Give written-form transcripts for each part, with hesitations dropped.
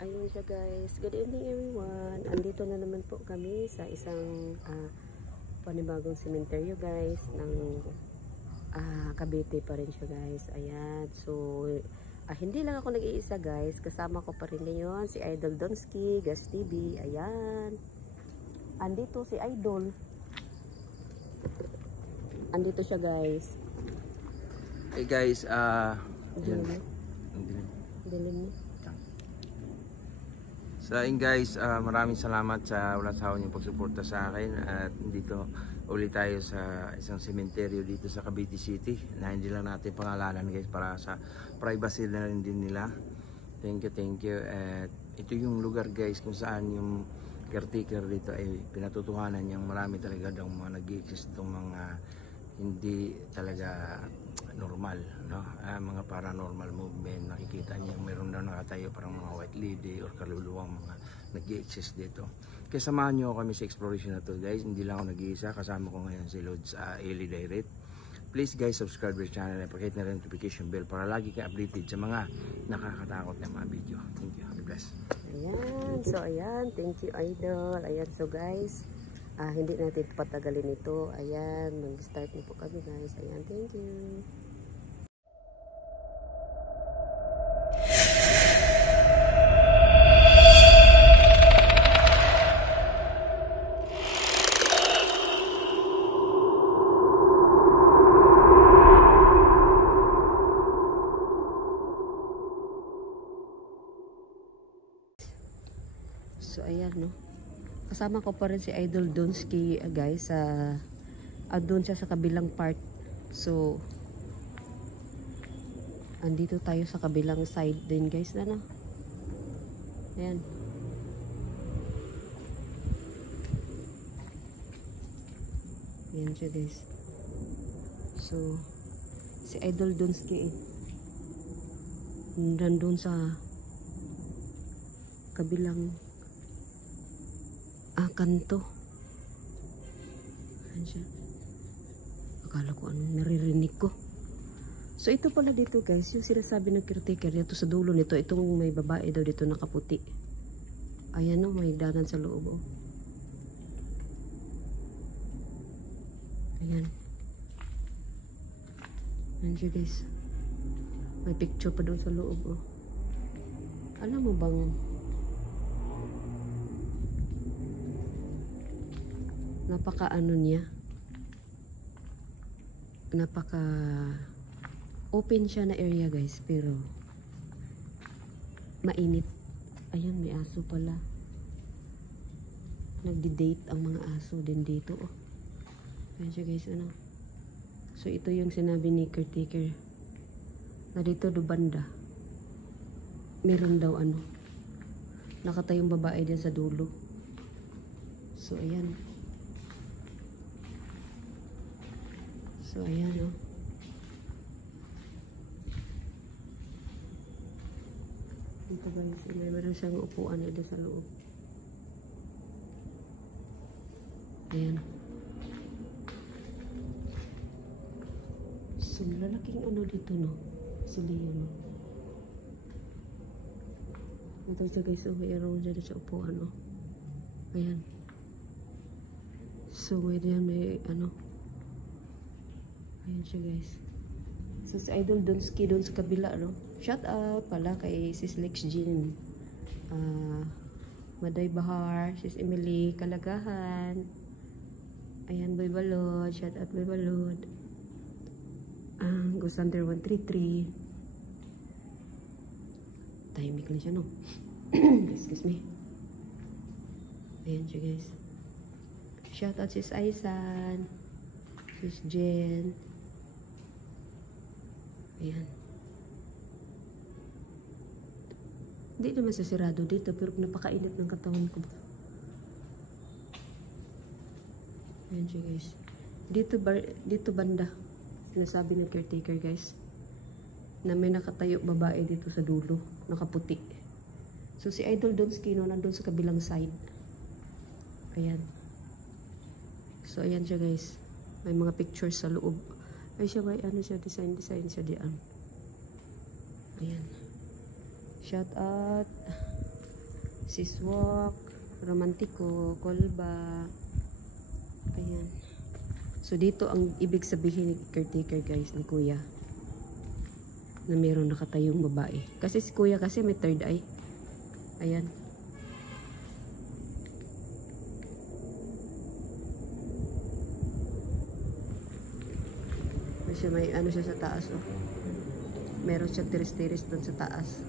Ayun siya guys. Good evening everyone. Andito na naman po kami sa isang panibagong sementeryo guys ng Cavite pa rin siya guys. Ayan. So hindi lang ako nag-iisa guys. Kasama ko pa rin ngayon si Idol Donsky, Gas TV. Ayan. Andito si Idol. Andito siya guys. Hey guys, Dilim mo. So ayun guys, maraming salamat sa walang sawa niyong pagsuporta sa akin. At dito ulit tayo sa isang sementeryo dito sa Cavite City na hindi lang natin pangalanan guys para sa privacy na rin din nila. Thank you. At ito yung lugar guys kung saan yung caretaker dito ay pinatutuhanan niyang marami talaga daw mga nag-i-exist itong mga hindi talaga normal, no? Mga paranormal movement. Nakikita niyo meron daw nakatayo parang mga white lady or kaluluwang mga nag-i-exist dito. Kaya samahan niyo kami sa exploration na to guys. Hindi lang ako nag-iisa, kasama ko ngayon si Lods Eli Direct. Please guys, subscribe to the channel and pakihit na rin notification bell para lagi kayo updated sa mga nakakatakot na mga video. Thank you. God bless. Ayan. So ayan, thank you Idol. Ayan, so guys, hindi natin patagalin ito. Ayan, mag-start na po kami guys. Ayan, thank you. So ayan no. Kasama ko pa rin si Idol Donsky guys doon siya sa kabilang part. So andito tayo sa kabilang side din guys na no. Ayan. Ayan siya guys. So si Idol Donsky nandun sa kabilang kanto. Ayan siya. Akala ko ano naririnig ko. So ito pala dito guys, yung sinasabi ng caretaker dito sa dulo nito, itong may babae daw dito nakaputi. Ayan o, may danan sa loob o. Ayan. Ayan siya guys. May picture pa doon sa loob o. Alam mo bang napaka ano niya, napaka open siya na area guys, pero mainit. Ayan, may aso pala, nagdi-date ang mga aso din dito oh. Ayan siya guys, ano. So ito yung sinabi ni caretaker na dito do banda meron daw ano nakatayong babae din sa dulo. So ayan. So ayan o. Ito guys, meron siyang upuan dito sa loob. Ayan. So lalaking ano dito no. Sila yun. Ito siya guys, mayroon dyan sa upuan o. Ayan. So may ano. Ayan siya guys. So si Idol Donsky doon sa kabila no. Shout out pala kay Sis Lex Jean, Maday Bahar, Sis Emily Kalagahan. Ayan, Boy Balod. Shout out Boy Balod. Gusander 133. Tahimik na siya no. Excuse me. Ayan siya guys. Shout out Sis Aisan, Sis Jen. Ayan. Hindi naman sasirado dito, pero napakainit ng katawan ko. Ayan siya guys. Dito banda, sinasabi ng caretaker guys, na may nakatayo babae dito sa dulo, nakaputi. So si Idol Donsky no, nandun sa kabilang side. Ayan. So ayan siya guys. May mga pictures sa loob. Ay siya may ano siya, design siya diyan. Ayan. Shout out Siswalk, romantiko, kolba. Ayan. So dito ang ibig sabihin ni caretaker guys, ni kuya, na meron nakatayong babae. Kasi si kuya kasi may third eye. Ayan. Kasi may ano siya sa taas, oh. Meron siya tiris-tiris doon sa taas.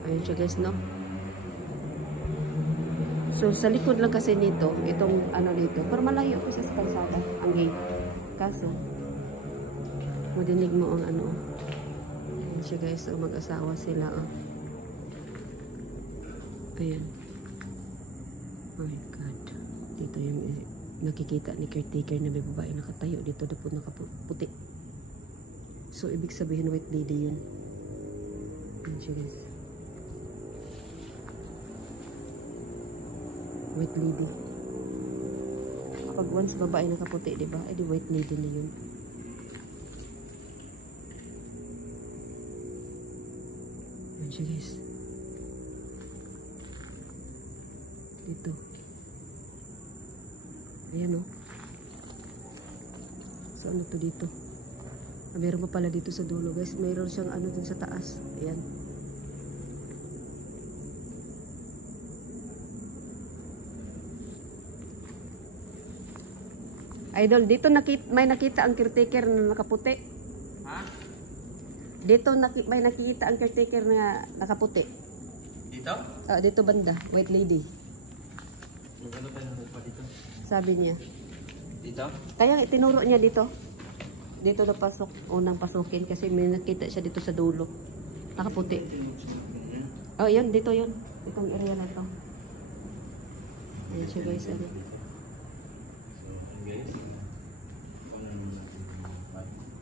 Ayun siya guys, no? So, sa likod lang kasi nito, itong ano dito. Pero malayo ko sa kalsada, ang gate. Kaso, madinig mo ang ano. Ayun siya guys, so mag-asawa sila, oh. Ayan. Oh my God. Dito yung nakikita ni caretaker na may babae nakatayo dito na po nakaputi. So, ibig sabihin white lady yun. Ayan siya guys. White lady. Kapag once babae nakaputi, diba? Ay di white lady na yun. Ayan siya guys. Dito. Ayan, oh. So, ano to dito? Meron pa pala dito sa dulo, guys. Mayroon siyang ano dun sa taas. Ayan. Idol, dito may nakita ang caretaker na nakaputi. Ha? Dito may nakita ang caretaker na nakaputi. Dito? Dito banda, white lady. Ano tayo pa dito? Sabi niya. Dito? Kaya tinuro niya dito. Dito na pasok, unang pasukin kasi may nakita siya dito sa dulo. Nakaputi. Oh, yun, dito yun. Itong area na ito. Ayan siya guys. Ano.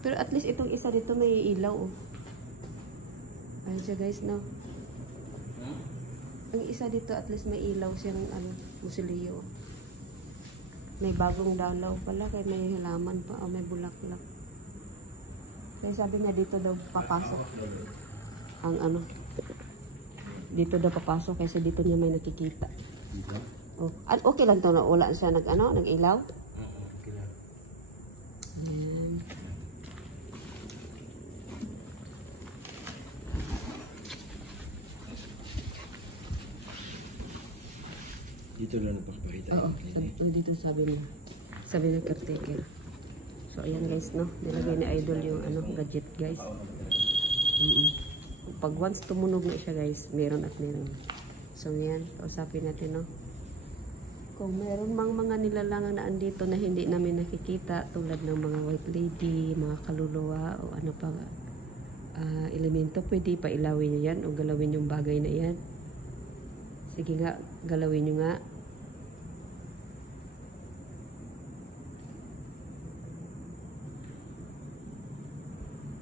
Pero at least itong isa dito may ilaw, oh. Ayan siya guys, no? Ang isa dito at least may ilaw siyang ano, musilyo. May bagong dalaw pala, kaya may halaman pa, may bulaklak. Kaya sabi niya dito daw papasok ang ano. Dito daw papasok kasi dito niya may nakikita. Oh, okay lang to na wala siya nag-ilaw. Okay lang. Ayan. Dito lang napakapakita. Oo, dito sabi niya. Sabi ng caretaker. So, ayan guys, no? Nilagay ni Idol yung ano, gadget, guys. Pag once tumunog na siya, guys, meron at meron. So, yan. Kausapin natin, no? Kung meron mga nilalangan na andito na hindi namin nakikita, tulad ng mga white lady, mga kaluluwa, o ano pa elemento, pwede pa ilawin nyo yan o galawin yung bagay na yan. Sige nga, galawin nyo nga.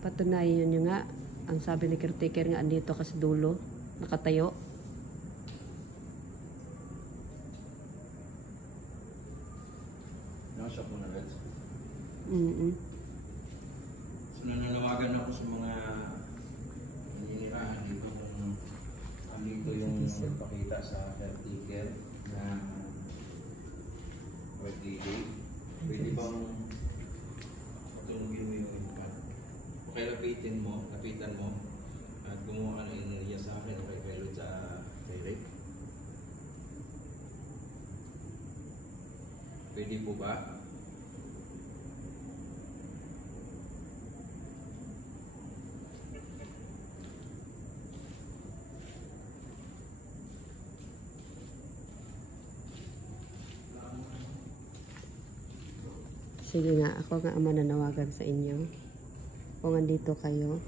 Patunayan nyo nga. Ang sabi ni caretaker nga, andito ka sa dulo. Nakatayo. Nakasya ko na rin. So, nananawagan ako sa mga naninirahan dito kung andito yung pakita sa caretaker na birthday. Pwede bang patulungin mo yung impact? O kaya lapitan mo at gumawa ka ng enerhiya sa akin o kay Kailot sa direct. Pwede po ba? Sige nga, ako nga ang mananawagan sa inyo. Kung andito kayo,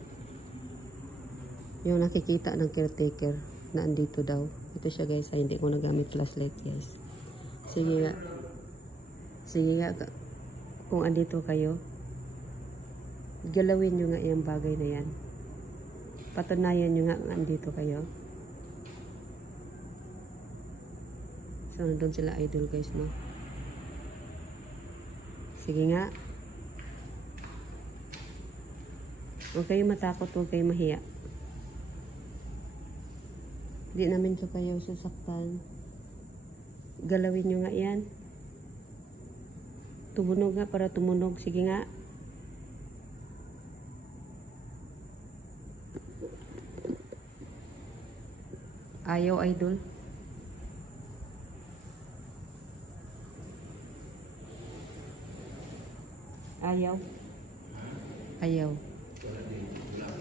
yung nakikita ng caretaker na andito daw. Ito siya guys, hindi ko nagamit flashlight guys. Sige nga. Sige nga, kung andito kayo, galawin nyo nga yung bagay na yan. Patunayan nyo nga andito kayo. So, nandun sila Idol guys, no? Sige nga. Huwag kayong matakot, huwag kayong mahiya. Di namin to kayo sasaktan. Galawin nyo nga yan. Tumunog nga para tumunog. Sige nga. Ayaw, idol. Ayaw. Ayaw.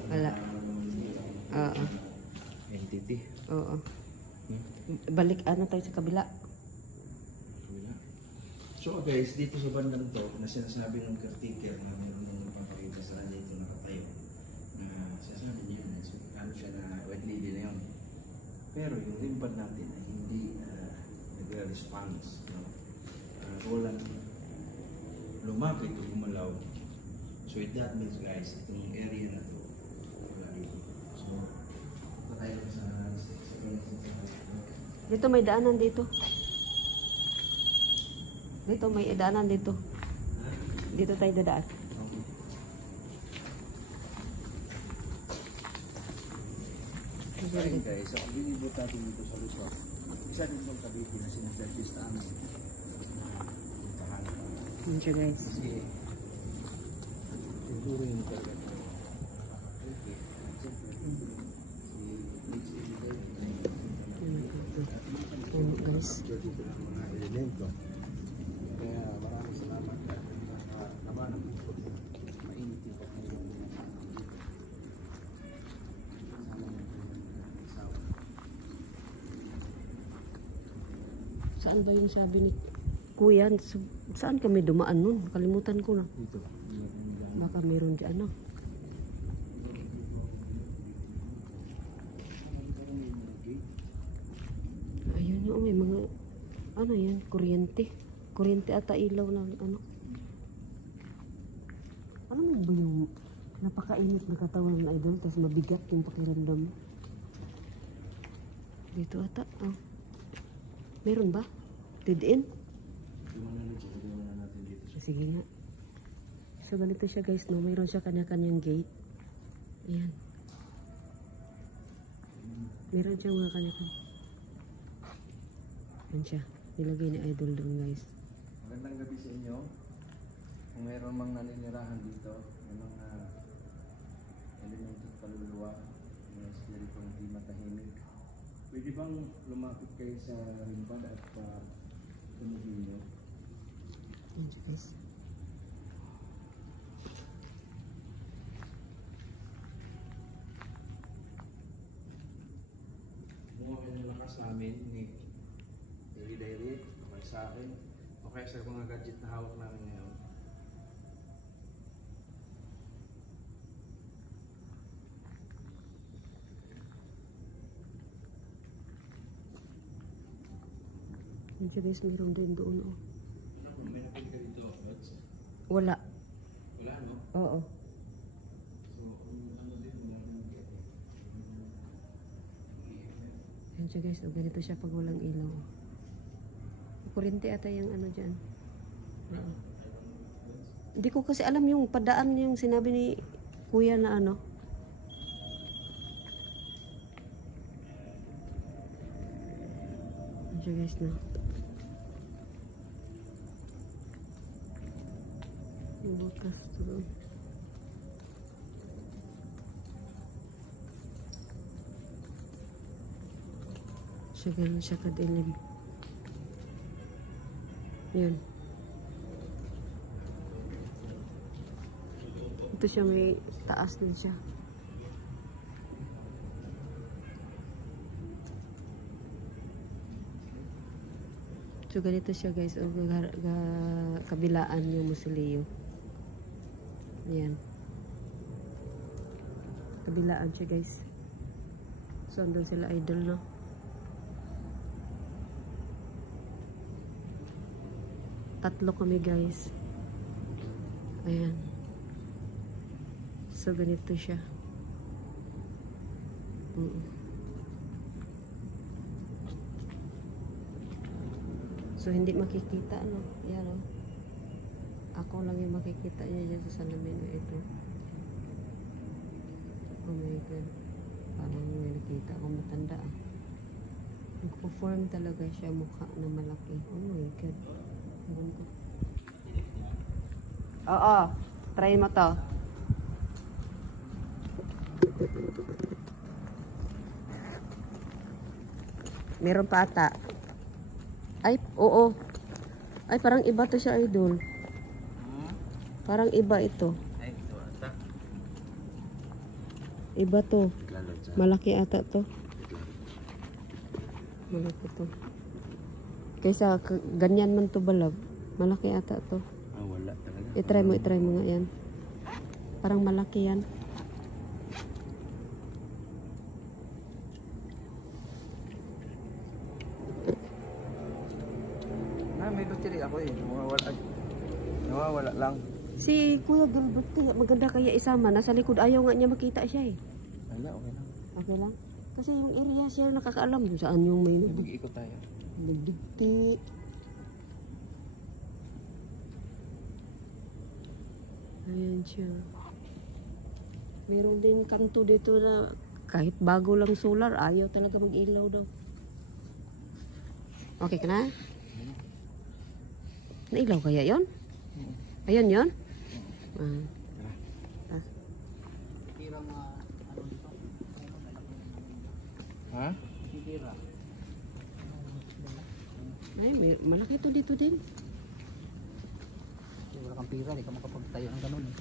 Wala. Oo. Entity. Oo. Balik ano tayo sa kabila. So guys, dito sa bandang to, na sinasabi ng caretaker na meron nang nagpapakita sa kanya ito nakatayo. Sinasabi niya na ano siya na white lady na yun. Pero yung limpad natin ay hindi nag-response. No? Walang lumapit o gumalaw. So that means guys, itong area na to, wala dito. So, patay lang sa Dito may daanan dito. Dito may daanan dito. Dito tayo dadaan. Ayun guys, so binibot natin dito sa Luzon. Isa din itong Cavite na sinasuggest namin na puntahan. Yun siya guys. Kasi siguro yung talaga guys. dito ng mga elemento. Kaya maraming salamat at naman ang mainit yung pagkakas. Saan ba yung sabi ni Kuya? Saan kami dumaan nun? Kalimutan ko na. Dito. Baka meron dyan, no? Ayun yun, may mga, ano yan, kuryente. Kuryente ata ilaw ng ano. Ano mo ba yung napakainit na katawan ng idol, tapos mabigat yung pakiramdam. Dito ata, oh. Meron ba? Dead end? Sige nga. So ganito siya guys, no? Mayroon siya kanya-kanyang gate. Ayan. Meron siya mga kanya-kanya. Ayan siya. Nilagay ni idol doon guys. Magandang gabi sa inyo. Kung mayroon mang naninirahan dito, may mga elemento at kaluluwa na espiritu hindi matahimik. Pwede bang lumapit kayo sa limpad at tumuhin nyo? Ayan siya guys. Kumuha kayo ng lakas namin ni Daily Diary, okay sa akin, okay sa mga gadget na hawak namin ngayon. Ayan siya guys, mayroon din doon, oh. May napili ka dito, Lods? Wala. Wala, no? Oo. So, ano din, wala rin mag-get. Ayan siya guys, oh, ganito siya pag walang ilaw. Kuryente ata yung ano dyan. Oo. Hindi ko kasi alam yung padaan yung sinabi ni Kuya na ano. Ayan siya guys na. Yung butas doon. Siya ganun siya kadilim. Yun. Ito siya, may taas din siya. So ganito siya guys, o kabilaan yung musileo. Ayan. Kabilaan siya guys. So andun sila idol, no? Tatlo kami guys. Ayan. So ganito siya. So hindi makikita, no? Yan, no? Ako lang yung makikita niya dyan sa salamin na ito. Oh my God. Parang may nakita akong matanda, ah. Nagpo-form talaga siya mukha na malaki. Oh my God. Ewan ko. Oo. Try mo to. Meron pa ata. Ay, oo. Ay, parang iba to siya, idol. Parang iba ito. Ay, ito ata. Iba to. Lalo sa... Malaki ata to. Malaki to. Kaysa ganyan man to balab. Malaki ata to. Ah, wala talaga. I-try mo nga yan. Parang malaki yan. May battery ako eh. Nawawala lang. Si Kuya Gilbert, maganda kaya isama. Nasa likod, ayaw nga niya makita siya eh. Wala, okay lang. Okay lang. Kasi yung area siya nakakaalam kung saan yung may Mag-iikot tayo. nagdigti. Ayan siya. Meron din kanto dito na kahit bago lang solar, ayaw talaga mag-ilaw daw. Okay ka na? Nailaw kaya yon? Ayan yon? Ha? Ay, malaki to dito din. Wala kang pira, di ka makapagtayo ng ganun eh.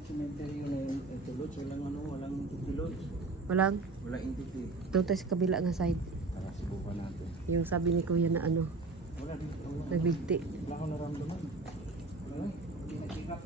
Cemetery na yung tulot. Walang tulot. Walang? Walang entity. Doon tayo sa kabila nga side. Tara, subukan natin. Yung sabi ni Kuya na ano, Wala din. nagbigti. Wala akong naramdaman. Wala. Hindi nag-check up.